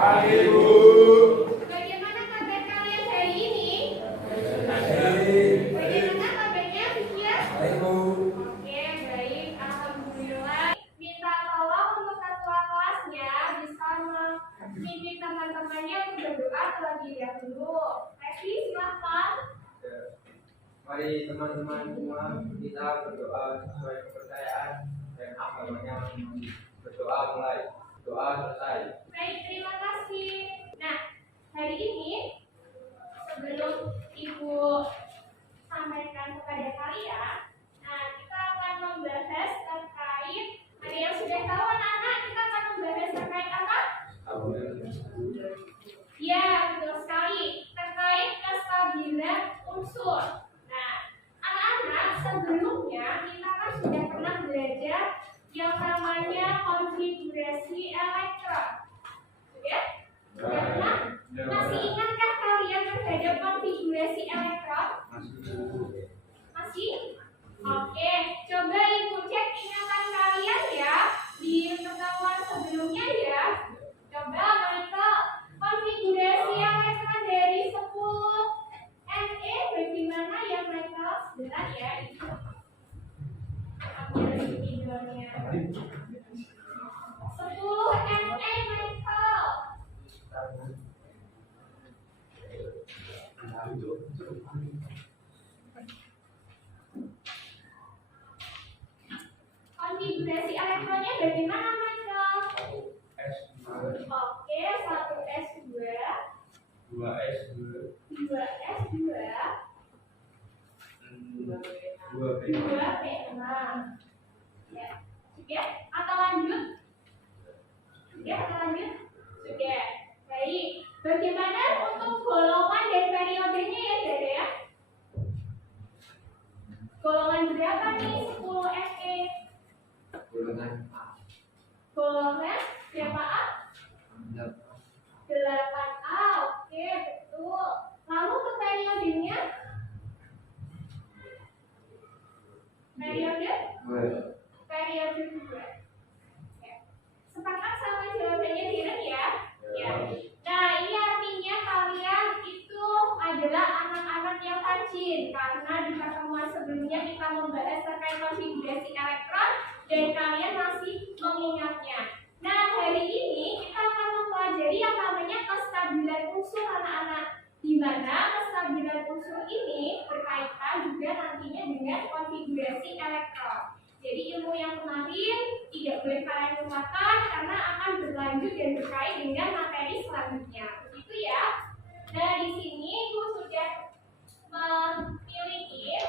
Pagi, Bu. Bagaimana kabar kalian hari ini? Baik. Bagaimana kabarnya, Fikia? Baik, Bu. Oke, baik. Alhamdulillah. Minta tolong untuk ketua kelasnya bisa memimpin teman-temannya untuk berdoa terlebih dahulu. Revi, silakan. Mari teman-teman semua kita berdoa sesuai kepercayaan dan agamanya masing-masing. Berdoa mulai, doa selesai. Baik, terima kasih. Nah, hari ini sebelum Ibu sampaikan kepada kalian, nah kita akan membahas terkait, ada yang sudah tahu anak-anak, kita akan membahas terkait apa? Ya, betul sekali, terkait kestabilan unsur. Nah, anak-anak sebelumnya kita kan sudah pernah belajar yang namanya konfigurasi elektron. Ya? Karena masih ingatkah kalian terhadap konfigurasi elektron? Masih? Oke, coba Ibu cek ingatan kalian ya di pertemuan sebelumnya ya. Coba mereka konfigurasi elektron dari 10 Ne bagaimana yang mereka sebentar ya itu. Ambil videonya. 10 Ne mereka. Konfigurasi elektronnya bagaimana Michael? Oke, 1s2, 2s2, 2s2, 2p6. Ya, sudah? Atau lanjut? Sudah, atau lanjut? Sudah. Baik. Bagaimana untuk golongan dan periodenya ya, Dada ya? Golongan berapa nih 10 Fe? golongan A, Golongan berapa A? 8A, oke betul. Lalu untuk periodenya? Periode 2. Ya. Sepakat sama jawabannya Diren ya? Ya. Nah ini artinya kalian itu adalah anak-anak yang rajin, karena di pertemuan sebelumnya kita membahas terkait konfigurasi elektron dan kalian masih mengingatnya. Nah hari ini kita akan mempelajari yang namanya kestabilan unsur anak-anak, di mana kestabilan unsur ini berkaitan juga nantinya dengan konfigurasi elektron. Jadi ilmu yang kemarin tidak boleh kalian lupakan karena akan berlanjut dan berkait dengan materi selanjutnya. Begitu ya. Nah di sini Ibu sudah memiliki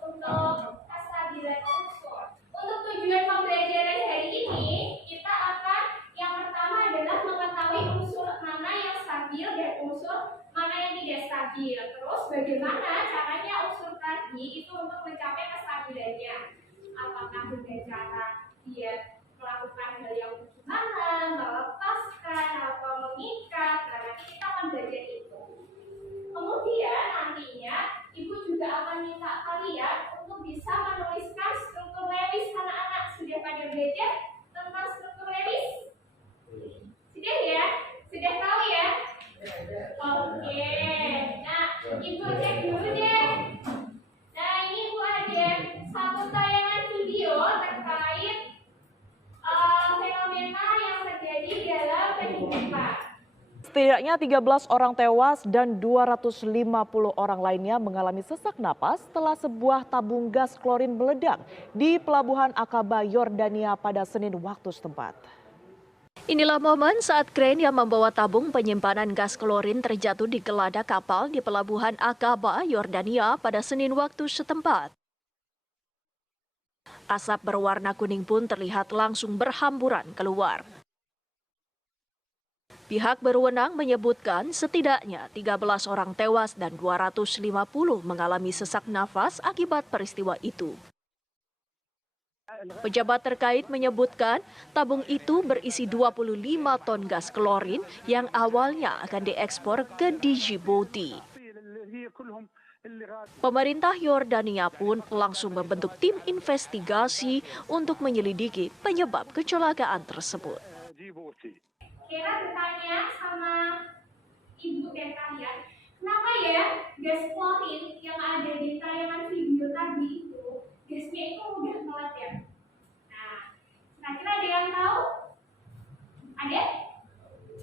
untuk kestabilan unsur. Untuk tujuan pembelajaran hari ini, kita akan yang pertama adalah mengetahui unsur mana yang stabil dan unsur mana yang tidak stabil. Terus bagaimana caranya unsur tadi itu untuk mencapai kestabilannya? Apakah dengan cara dia melakukan hal yang bagaimana, melepaskan atau mengikat? Nah, nanti kita akan belajar itu. Kemudian nantinya Ibu juga akan minta kalian untuk bisa menuliskan struktur Lewis. Anak-anak sudah pada belajar tentang struktur Lewis? Sudah ya? Sudah tahu ya? Oke. Nah, Ibu cek dulu deh. Nah, ini Ibu ada satu tayangan video terkait fenomena yang terjadi dalam kehidupan. Setidaknya 13 orang tewas dan 250 orang lainnya mengalami sesak napas setelah sebuah tabung gas klorin meledak di Pelabuhan Aqaba, Yordania pada Senin waktu setempat. Inilah momen saat kren yang membawa tabung penyimpanan gas klorin terjatuh di geladak kapal di Pelabuhan Aqaba, Yordania pada Senin waktu setempat. Asap berwarna kuning pun terlihat langsung berhamburan keluar. Pihak berwenang menyebutkan setidaknya 13 orang tewas dan 250 mengalami sesak nafas akibat peristiwa itu. Pejabat terkait menyebutkan tabung itu berisi 25 ton gas klorin yang awalnya akan diekspor ke Djibouti. Pemerintah Yordania pun langsung membentuk tim investigasi untuk menyelidiki penyebab kecelakaan tersebut. Kira bertanya sama ibu dan kalian, kenapa ya gas klorin yang ada di tayangan video tadi itu gasnya itu mudah meledak? Nah, kira-kira ada yang tahu? Ada?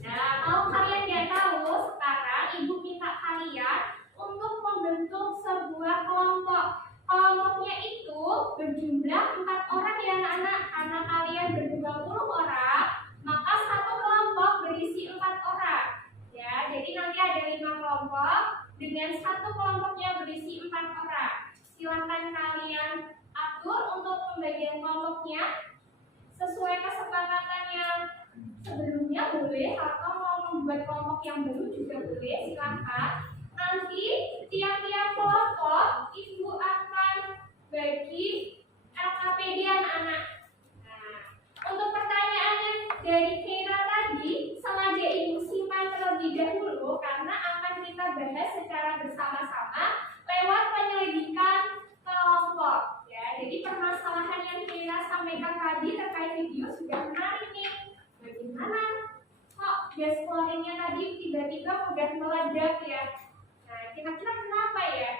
Nah, kalau kalian nggak tahu, sekarang ibu minta kalian untuk membentuk sebuah kelompok. Kelompoknya itu berjumlah 4 orang ya anak-anak. Karena kalian ber-20 orang, maka satu kelompok berisi 4 orang. Ya, jadi nanti ada 5 kelompok dengan satu kelompoknya berisi 4 orang. Silakan kalian atur untuk pembagian kelompoknya sesuai kesepakatan yang sebelumnya boleh, atau mau membuat kelompok yang baru juga boleh, silakan. Nanti tiap-tiap kelompok ibu akan bagi LKPD anak-anak. Nah, untuk pertanyaannya dari Kira tadi, sengaja ibu simpan terlebih dahulu karena akan kita bahas secara bersama-sama lewat penyelidikan kelompok. Ya, jadi permasalahan yang Kira sampaikan tadi terkait video sudah menarik nih. Bagaimana kok gas klorinnya tadi tiba-tiba udah meledak ya? Nah, kira-kira kenapa ya?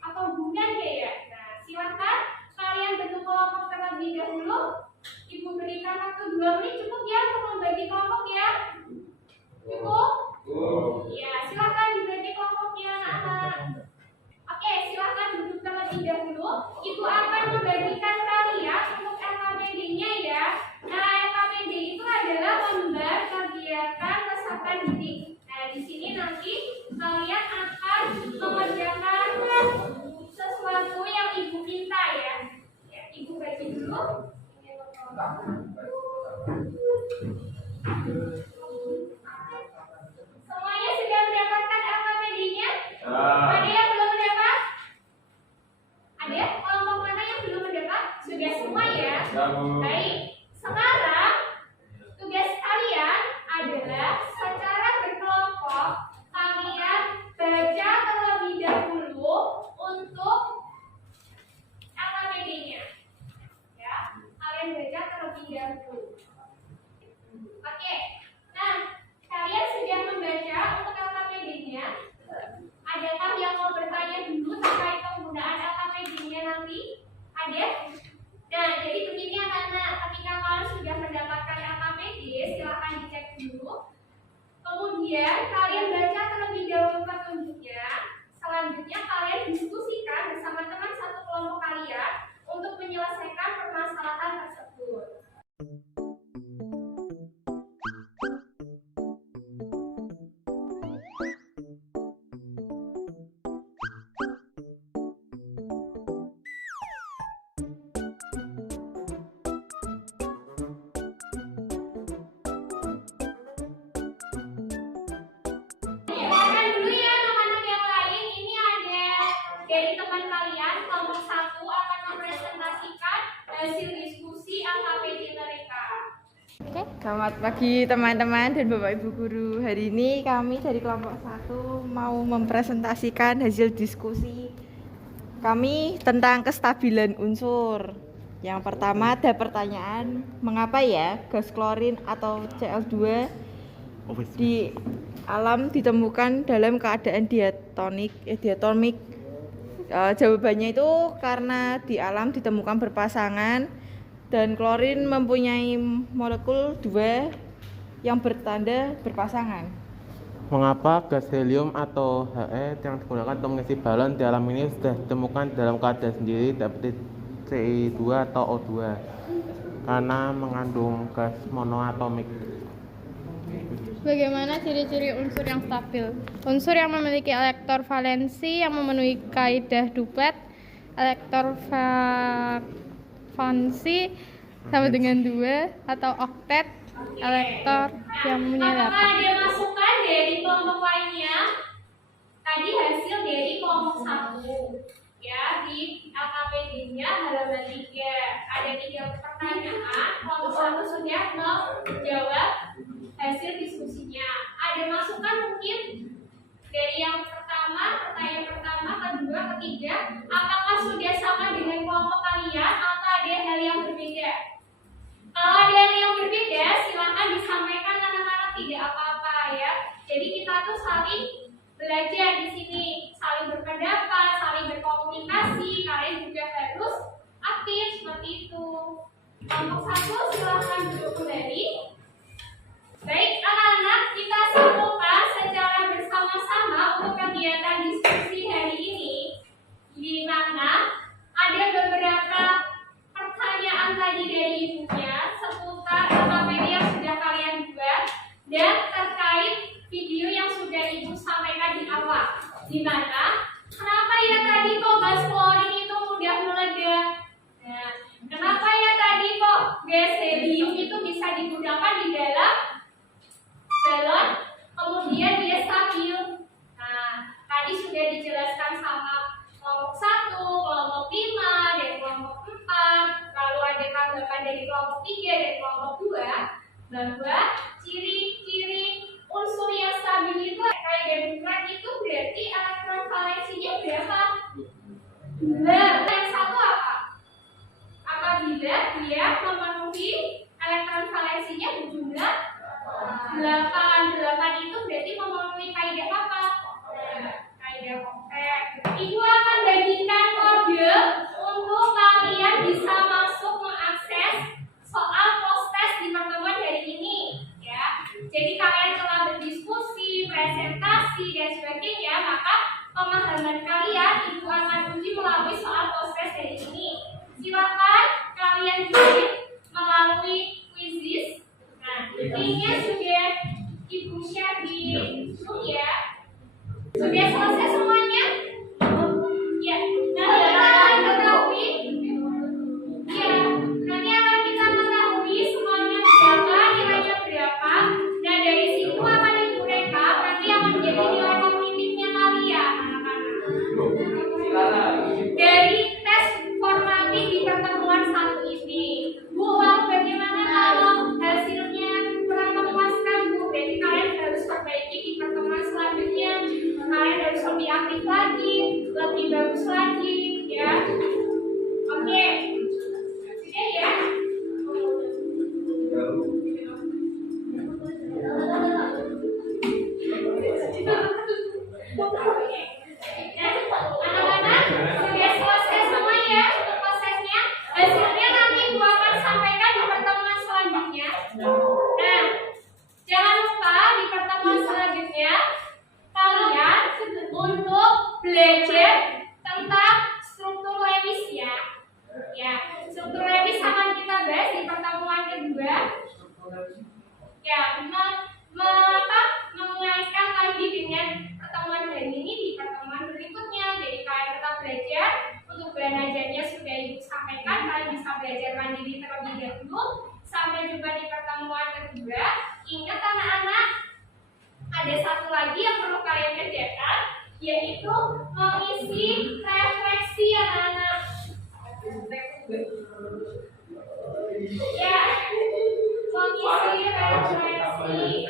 Atau gunanya ya? Nah, silakan kalian bentuk kelompok terlebih dahulu. Ibu berikan waktu 2 menit cukup ya untuk membagi kelompok ya? Cukup? Ya, silakan dibagi kelompoknya anak-anak. Oke, silakan duduk terlebih dahulu. Ibu akan membagikan kalian untuk LKPD-nya ya. Nah, LKPD itu adalah lembar kegiatan peserta didik. Nah, di sini nanti kalian akan mengerjakan sesuatu yang ibu minta ya. Ya, ibu bagi dulu. Semuanya sudah mendapatkan LKPD-nya? Ada yang belum mendapat? Ada? Kelompok mana yang belum mendapat? Sudah semua ya? Baik. Sekarang tugas kalian adalah secara berkelompok kalian baca terlebih dahulu untuk LKPD-nya. Ya, kalian baca terlebih dahulu. Oke. Nah, kalian sudah membaca untuk LKPD-nya. Adakah yang mau bertanya dulu terkait penggunaan LKPD-nya nanti? Ada? Nah, jadi begini anak-anak, ketika kalian sudah mendapatkan LKPD, silakan dicek dulu. Kemudian kalian baca terlebih dahulu petunjuknya. Selanjutnya kalian diskusikan bersama teman satu kelompok kalian untuk menyelesaikan permasalahan tersebut. Silakan dulu ya anak-anak yang lain. Ini ada dari teman kalian, kelompok 1 akan mempresentasikan hasil diskusi LKPD mereka. Selamat pagi teman-teman dan Bapak Ibu Guru. Hari ini kami dari kelompok 1 mau mempresentasikan hasil diskusi kami tentang kestabilan unsur. Yang pertama ada pertanyaan, mengapa ya gas klorin atau Cl2 di alam ditemukan dalam keadaan diatomik? Jawabannya itu karena di alam ditemukan berpasangan dan klorin mempunyai molekul 2 yang bertanda berpasangan. Mengapa gas helium atau He yang digunakan untuk mengisi balon di alam ini sudah ditemukan dalam keadaan sendiri seperti Ci2 atau O2? Karena mengandung gas monoatomik. Bagaimana ciri-ciri unsur yang stabil? Unsur yang memiliki elektor valensi yang memenuhi kaidah duplet, elektor valensi sama dengan 2 atau oktet, elektor yang mempunyai Apakah 8. ada masukan dari kelompok lainnya? Tadi hasil dari kelompok 1 ya, di LKPD-nya halaman 3 ada 3 pertanyaan. Kelompok 1 sudah menjawab hasil diskusinya. Ada masukan mungkin dari yang pertama, pertanyaan pertama, kedua, ketiga? Apakah sudah sama dengan kelompok kalian atau ada hal yang berbeda? Kalau ada hal yang berbeda, silakan disampaikan anak-anak, tidak belajar di sini, saling berpendapat, saling berkomunikasi. Kalian juga harus aktif seperti itu. Kelompok 1 silahkan duduk kembali. Baik anak-anak, kita satukan secara bersama-sama untuk kegiatan diskusi hari ini, di mana ada beberapa pertanyaan tadi dari ibunya seputar materi yang sudah kalian buat dan terkait video yang sudah ibu sampaikan di awal, di mana kenapa ya tadi kok gas klorin itu mudah meledak. Nah, kenapa ya tadi kok gas helium itu bisa digunakan di dalam balon, kemudian dia stabil. Nah, tadi sudah dijelaskan sama kelompok 1, kelompok 5, dan kelompok 4. Lalu ada tanggapan dari kelompok 3 dan kelompok 2 bahwa ciri-ciri unsur yang stabil itu kayak demokrat itu berarti elektron valensinya berapa? 2. Yang satu apa? Apabila dia memenuhi elektron valensinya berjumlah 8 itu berarti memenuhi kaidah apa? Kaidah Oktet. Ibu akan bagikan kode untuk kalian bisa masuk mengakses soal post-test di pertemuan hari ini, ya. Jadi kalian telah berdiskusi, presentasi dan sebagainya, maka pemahaman kalian ibu akan uji melalui soal post-test hari ini. Silakan kalian join melalui quizzes. Nah, linknya sudah ibu share di Zoom ya. Sudah selesai semuanya? Ya, nanti akan ketahui. Ya, nanti akan kita ketahui semuanya berapa, nilainya berapa. Nah, dari situ akan ibu rekap, nanti akan menjadi nilai kognitifnya kalian, anak-anak. Dari tes formatif di pertemuan 1 ini, Bu, lalu bagaimana kalau hasilnya kurang memuaskan, Bu? Jadi kalian harus perbaiki di pertemuan selanjutnya. Kalian harus lebih aktif lagi, lebih bagus lagi, ya. Oke, sudah ya. Anak-anak, sudah selesai semua ya untuk prosesnya. Hasilnya nanti ibu akan sampaikan di pertemuan selanjutnya. Nah, jangan lupa di pertemuan selanjutnya kalian untuk belajar tentang struktur Lewis ya. Ya, struktur Lewis akan kita bahas di pertemuan kedua. Ya, mengaitkan lagi dengan pertemuan hari ini di pertemuan berikutnya. Jadi kalian tetap belajar. Untuk bahan ajarnya sudah ibu sampaikan. Kalian bisa belajar mandiri terlebih dahulu. Sampai jumpa di pertemuan kedua. Ingat anak-anak, ada satu lagi yang perlu kalian kerjakan, yaitu mengisi refleksi anak-anak. Ya, mengisi refleksi.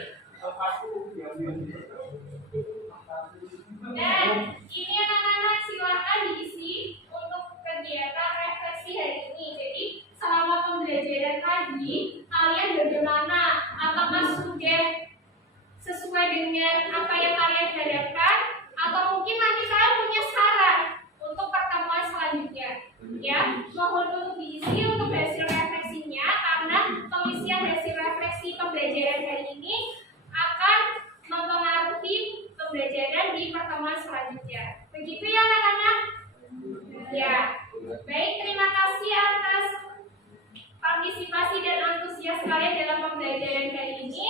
Dan ini anak-anak silakan diisi untuk kegiatan refleksi hari ini. Jadi selama pembelajaran tadi, kalian bagaimana? Apakah sudah sesuai dengan apa yang kalian harapkan? Atau mungkin nanti kalian punya saran untuk pertemuan selanjutnya? Ya, mohon untuk diisi untuk hasil refleksinya, karena pengisian hasil refleksi pembelajaran hari ini akan mempengaruhi pembelajaran di pertemuan selanjutnya. Begitu ya anak-anak? Ya, baik, terima kasih atas partisipasi dan antusias kalian dalam pembelajaran hari ini.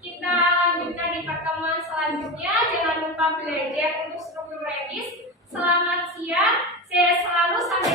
Kita lanjutkan di pertemuan selanjutnya. Jangan lupa belajar untuk struktur Lewis. Selamat siang, sehat selalu, sampai